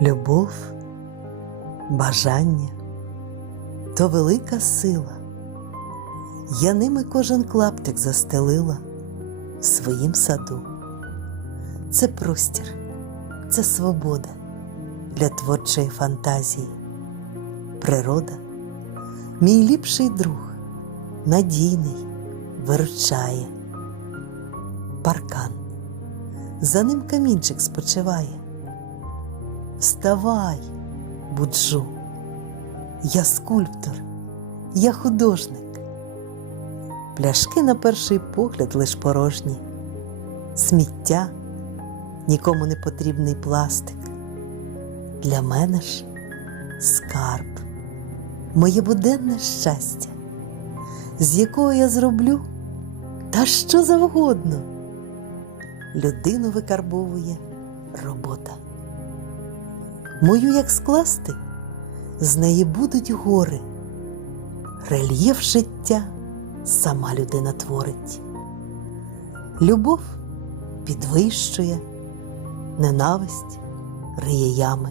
Любов, бажання то велика сила. Я ними кожен клаптик застелила в своїм саду. Це простір, це свобода для творчої фантазії. Природа, мій ліпший друг, надійний, виручає. Паркан, за ним камінчик спочиває. Вставай, буджу, я скульптор, я художник. Пляшки на перший погляд лиш порожні, сміття, нікому не потрібний пластик. Для мене ж скарб, моє буденне щастя, з якого я зроблю та що завгодно. Людину викарбовує робота. Мою як скласти, з неї будуть гори. Рельєф життя сама людина творить. Любов підвищує, ненависть риє ями,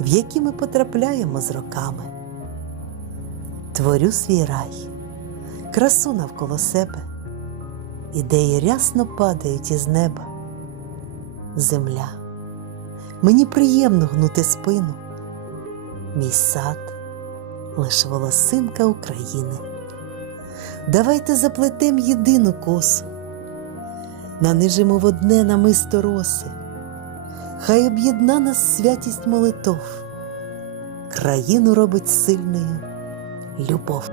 в які ми потрапляємо з роками. Творю свій рай, красу навколо себе, ідеї рясно падають із неба. Земля. Мені приємно гнути спину. Мій сад лиш волосинка України. Давайте заплетем єдину косу, нанижимо в одне намисто роси, хай об'єдна нас святість молитов, країну робить сильною любов.